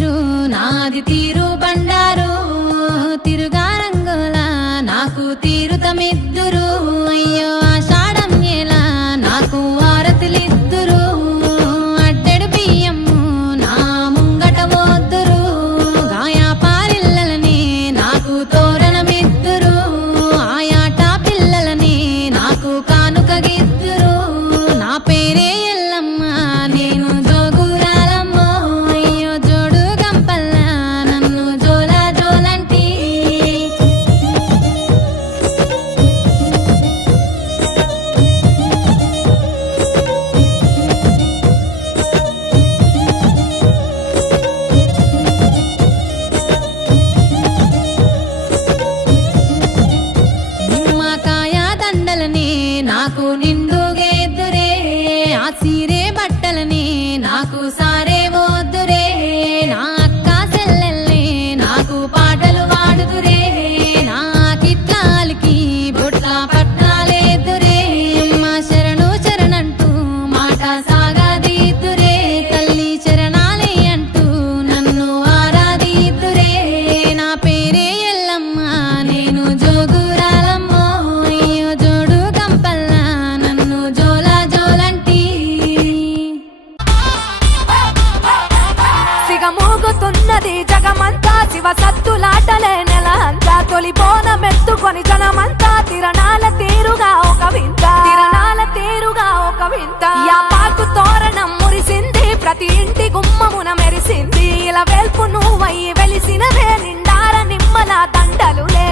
తీరు నాది తీరు బండ たくさん జనమంతా శివ సత్తులాటలే నెల అంతా. తొలి మెత్తుకొని జనమంతా తిరణాల తీరుగా ఒక వింత. తిరణాల తీరుగా ఒక వింత. యాపాకు తోరణం మురిసింది ప్రతి ఇంటి గుమ్మమున మెరిసింది. ఇలా వెల్పు నువ్వయ్యి వెలిసినవే నిండార నిమ్మల దండలులే